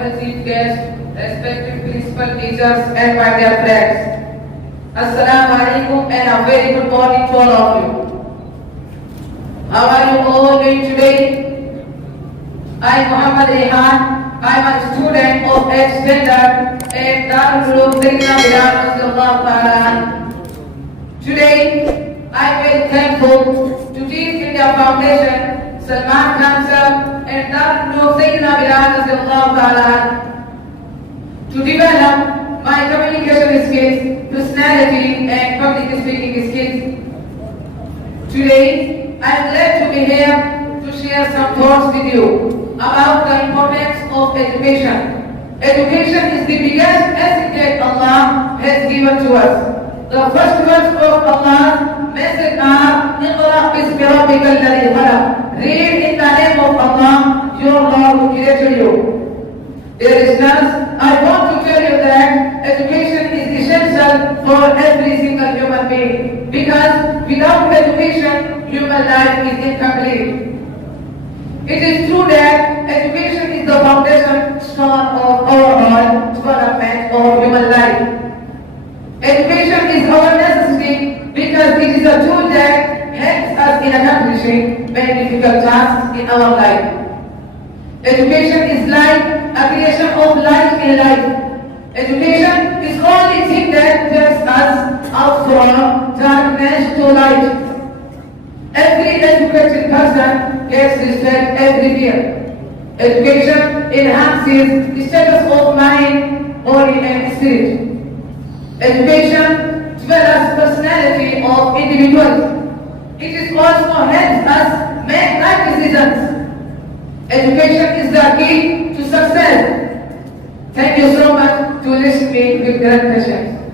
honorable chief guests, respected principal teachers, and my dear friends. Assalamu alaikum and a very good morning to all of you. How are you all doing today? I am Muhammad Rehan. I am a student of 8th standard at Darululoom Sayyiduna. Today, I am very thankful to Teach India Foundation, Salman Khan sir, and Darululoom Sayyiduna to develop my communication skills, personality, and public speaking skills. Today, I am glad to be here to share some thoughts with you about the importance of education. Education is the biggest asset that Allah has given to us. The first words of Allah's message are, "Iqra bismi rabbikal ladhi khalaq." Read in the name of Allah, your Lord who created you. Dear listeners, I want to tell you that education is essential for every single human being, because without education, human life is incomplete. It is true that education is the foundation stone of overall development of human life. Education is our necessity because it is a tool that helps us in accomplishing many difficult tasks in our life. Education is like a creation of light in life. Education is only thing that takes us out from darkness to light. Every educated person gets respect everywhere. Education enhances the status of mind, body, and spirit. Education develops personality of individuals. It is also helps us make right decisions. Education is the key to success. Thank you so much to listening with great patience.